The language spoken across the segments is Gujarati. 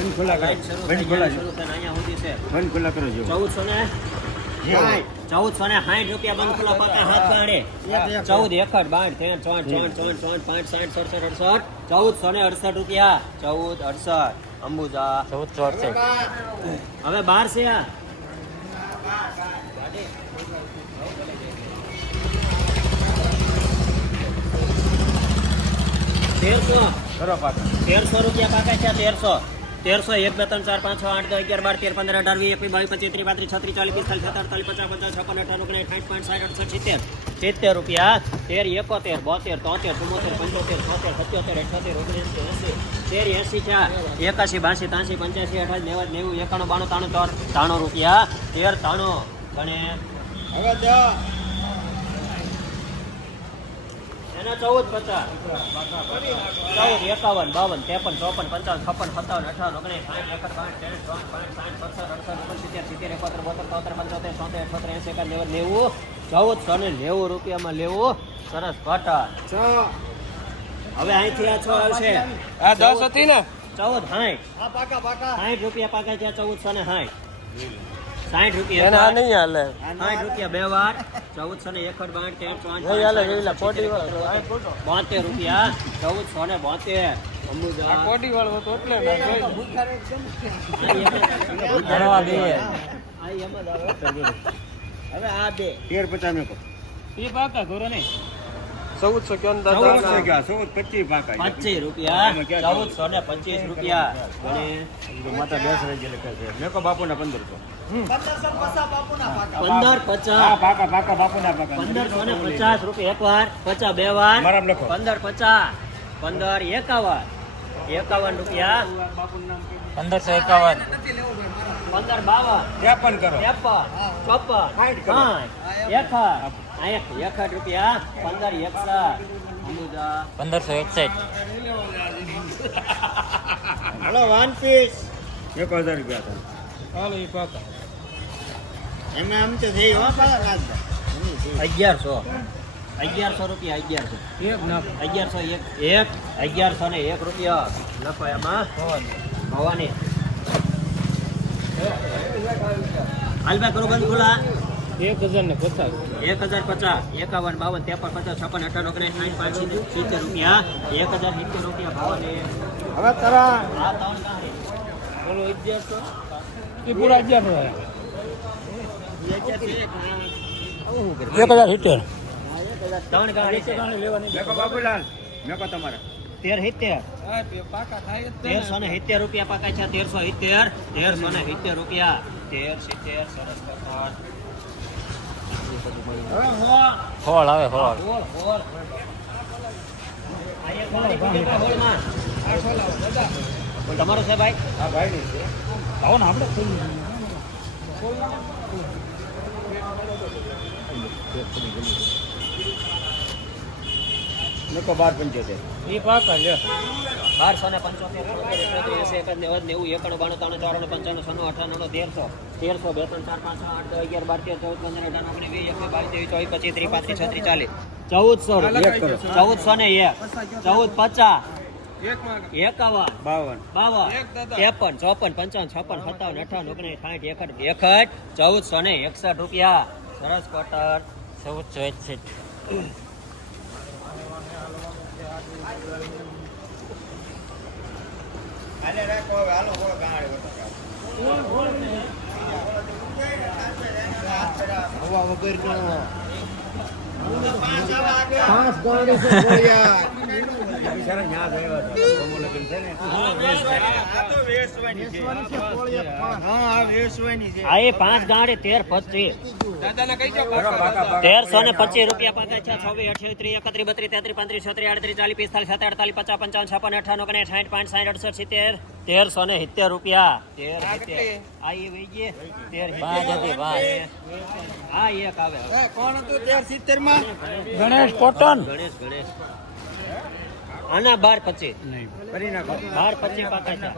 બંધ ખુલ્લા કરો. બંધ ખુલ્લા શરૂ થાય અહીંયા સુધી છે બંધ ખુલ્લા કરો જો. 1460 રૂપિયા બંધ ખુલ્લા પાકા હાથ કાઢે 14 એકડ 12 13 14 5 60 67 1468 રૂપિયા 1468 અંબુજા 1468 હવે 12 છે આ 1300 કરો પાકા. 1300 રૂપિયા પાકા છે 1300 1 2 3 4 5 6 8 10 11 12 13 15 18 20 21 22 23 34 35 40 45 47 50 55 56 58 70 રૂપિયા 13 71 72 73 74 75 76 77 78 79 80 81 82 83 85 88 90 91 92 93 રૂપિયા 13 93 ગણે એના 14 50 14 51 52 53 54 55 56 57 58 1490 રૂપિયામાં લેવું સરસ ઘટા હવે અહીંથી આ 6 આવશે આ 10 હતી ને 14 60 રૂપિયા પાકા છે 1460 60 રૂપિયા એને આ નહીં હાલે 60 રૂપિયા બે વાર 1461 નહીં હાલે જોઈલા કોડી વાળો 72 રૂપિયા 1472 અંબુજા કોડી વાળો તો એટલે ના ગણવા દે આ એમ જ આવે હવે આ બે 13 50 મેકો. એ પાકા ઘોરો ને 1451 25 પાકા. 25 રૂપિયા 1425 રૂપિયા અને માતા બેસ રહી ગયેલી કહે છે. મેકો બાપુના 1500. 1550 હા પાકા પાકા બાપુના પાકા. 1550 રૂપિયા એક વાર 50 બે વાર મારામાં લખો. 1550 1551 રૂપિયા 1551 1552 53 કરો. 53 રૂપિયા 1561 હાલો વન પીસ 1000 રૂપિયા થાય. હાલો ઈ પાકા એમાં આમ તો થઈ હો પાછા 1100 રૂપિયા 1100 એક ના 1101 રૂપિયા લખો એમાં ભવાની હાલબા કરો બંધ ખુલ્લા 1050 1050 51 52 53 55 58 70 રૂપિયા 1070 રૂપિયા ભવાની હવે તરા આ ત્રણ કાંઈ બોલો 1100 એ પૂરા 1100 1070 ત્રણ ગાડી છે મેકો બાબુલાલ મેકો તમારા 1370 હા તે પાકા થાય જ 1370 રૂપિયા પાકા છે 1370 રૂપિયા 1370 સરસ કપાટ હોળ આવે હોળ હોલ હોલ આ એક હોલ કેટલા હોલમાં તમારો છે ભાઈ હા ભાઈની છે. આવો ને આપણે મેકો 1275. એ પાકા લે 1461 રૂપિયા સરસ કોટર 1461 આને રાખો હવે હાલો હો ગાડી હવા વગરનો 5 ગાડી છે બોલિયા બિચારા ન્યા ગયો હતો કોમો લગન છે ને આ તો વેસવાની છે હા આ વેસવાની છે આ એ 5 ગાડી 1325 દાદાને કહી દો કરો પાકા પાકા 1325 રૂપિયા પાકા છે 26 28 31 32 33 34 35 37 48 45 56 1370 રૂપિયા 1370 આ એ વઈ ગયે 1370 આ એક આવે હવે. કોણ હતું 1370 માં ગણેશ કોટન ગણેશ આના 1225 નહીં કરી નાખો 12 25 પાકા છે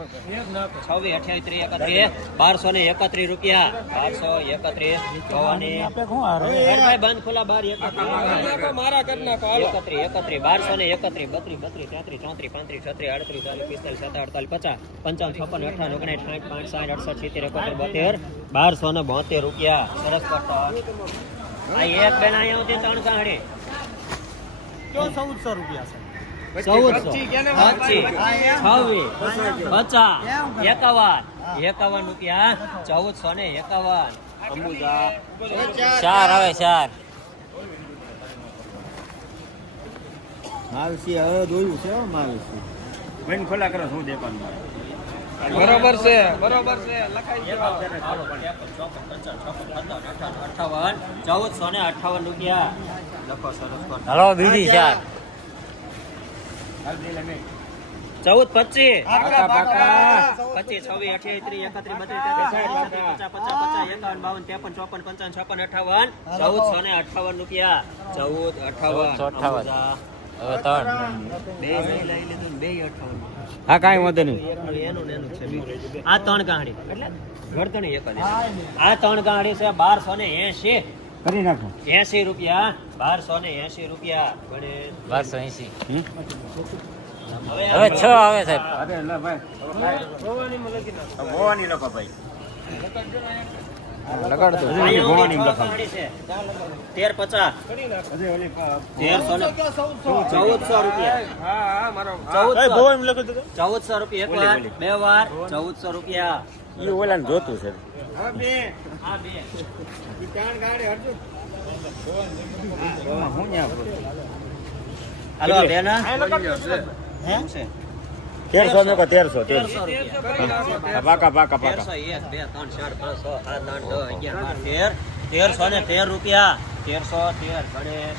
26 28 31 1231 રૂપિયા 1231 ભવાની ભાઈ બંધ ખુલ્લા 12 મારા કરી નાખો 31 1231 32 33 34 35 36 38 40 45 50 55 56 58 59 60 1272 રૂપિયા સરસ કોટન આ એક બેન અહીંયા હતી 3 ગાડી 1400 રૂપિયા છે 51 રૂપિયા 1451 અંબુજા 4 આવે 4 માવસી હવે દોયું છે માવસી બેન ખોલા કરો શું દેવાનું બરોબર છે લખાઈ ગયો 1458 રૂપિયા લખો સરસ કોટન હાલો બીજી 4 14 25 પાકા પાકા 25 26 28 31 32 50 55 55 1458 રૂપિયા 1458 હવે 3 બે લઈ લીધું બે 58 હા કાંઈ વાંધો નહીં એનું છે આ 3 ગાંડી એટલે વર્તણી એક જ આ 3 ગાંડી છે 1280 કરી નાખો 80 રૂપિયા 1280 રૂપિયા ગણે 1280 હવે હવે 6 આવે સાહેબ અરે લે ભાઈ ભવાની લખો ભાઈ લગાડ દો ભવાની લખો 1350 અરે ઓલી 1400 રૂપિયા હા મારો 1400 રૂપિયા એક વાર બે વાર 1400 રૂપિયા ઈ ઓલાને જોતું છે આ બે ચાર ગાડી હરજો હું ન્યા હાલો બેના હે 1300 નો કા 1300 રૂપિયા પાકા પાકા પાકા 1301 2 3 4 5 6 7 8 9 10 11 12 1313 રૂપિયા 1313 ગણેશ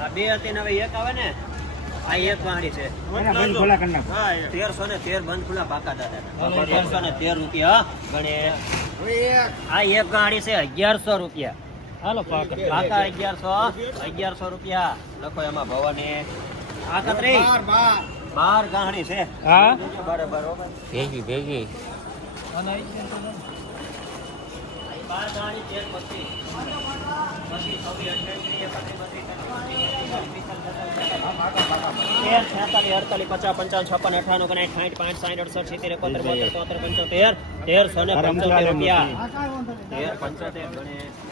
આ બે હતી ને હવે એક આવે ને આ એક વાહણી છે બેન ખોલા કરી નાખો 1313 બંધ ખુલ્લા પાકા દાદા 1313 રૂપિયા ગણેશ આ એક ગાડી છે 1100 રૂપિયા હાલો પાકા 1100 રૂપિયા લખો એમાં ભવાની આ કતરી 12 ગાડી છે હા બરાબર ભેગી 12 ગાડી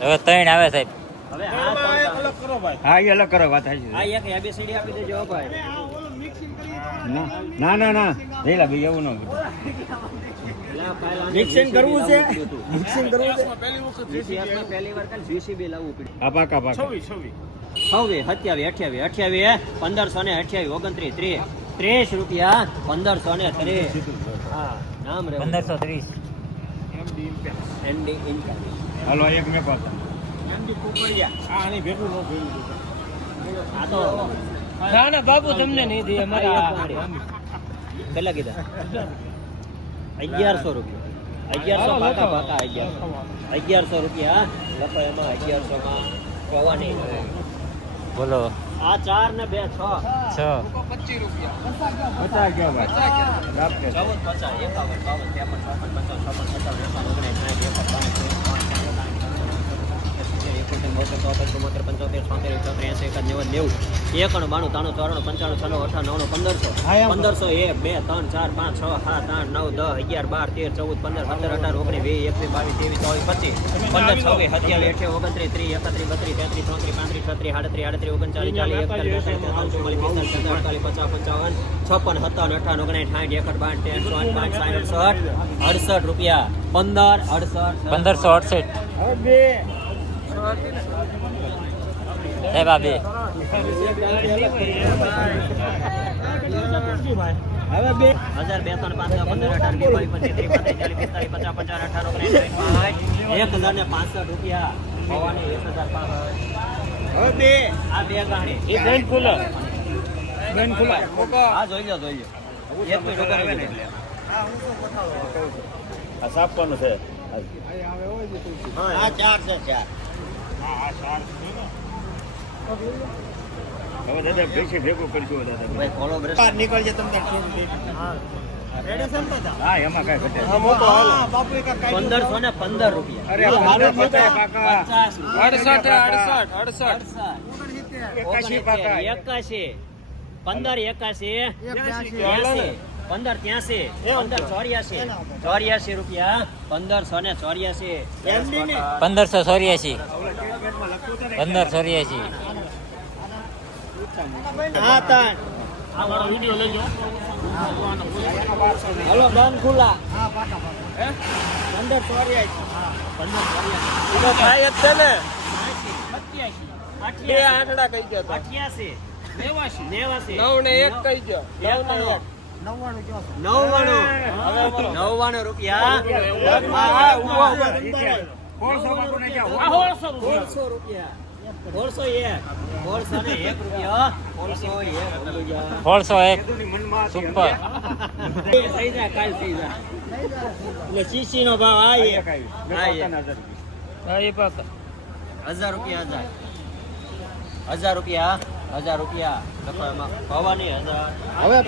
હવે 3 આવે સાહેબ હવે હા એ અલગ કરો વાત થાય આ એક એબીસીડી આપી દેજો ભાઈ ના ના ના રેલા ભાઈ એવું ન મિક્સિંગ કરવું છે મિક્સિંગ કરવું છે પહેલી વાર કાલ જીસીબી લાવવું પડ્યું હા પાકા પાકા 26 27 28 29 30 રૂપિયા 1530 હા નામ રે 1530 એનડી ઇન્કમ હાલો એક મેં પાસ આ તો ના ના બાબુ તમને નહીં દે અમારા કેટલા કીધા 1100 રૂપિયા 1100 પાકા પાકા 1100 રૂપિયા લખો એમાં 1100 માં કવાની બોલો આ 4 ને 2 6 6 25 રૂપિયા 50 ગયો ભાઈ 14 50 51 52 93 94 95 96 97 98 99 90 91 92 93 94 95 1500 1 2 3 4 5 6 7 8 9 10 11 12 13 14 15 17 18 19 20 21 23 24 25 26 28 29 30 31 32 33 34 35 36 38 રૂપિયા 15 1568 સાહેબ આ બે હવે બે 1000 2 3 5 15 18 20 25 30 35 40 50 50 18 રૂપિયા ભવાની 1005 હવે બે આ બે ગાણી એ બેન ખુલ્લા આ જોઈ લો એક મિનિટ ઉપર આવી ને આ સાપવાનું છે હા 4 છે 4 હવે દાદા પૈસે ભેગું કરજો દાદા. ભાઈ ખોલો બ્રશ નીકળજે તમને રેડી છે ને દાદા? હા એમાં કઈ ઘટે નહીં. મોટો હાલો 1515 રૂપિયા. અરે 15 પચાસ કાકા 68 68 81 કાકા 81 15 81 83 15 83 15 84 રૂપિયા 1584 1584 1584 હા તાન આ મારો વિડિયો લઈ લો હલો ડન ખુલ્લા 1584 તો થાય જ છે ને 87 બે આંકડા કહી ગયો તો 88 89 9 ને 1 કહી ગયો 99 રૂપિયા હા ઉભો ઉભો 400 બાપુને જાઓ. 400 રૂપિયા 401 રૂપિયા 401 કીધું ને મનમાં હતી. સુપર થઈ જાય કાલ થઈ જાય એટલે સીસી નો ભાવ આ એક એક આવી. હા, એ. 15,000. હા એ પાકા 1000 રૂપિયા 1000 રૂપિયા લખો એમાં ભવાની 1000 હવે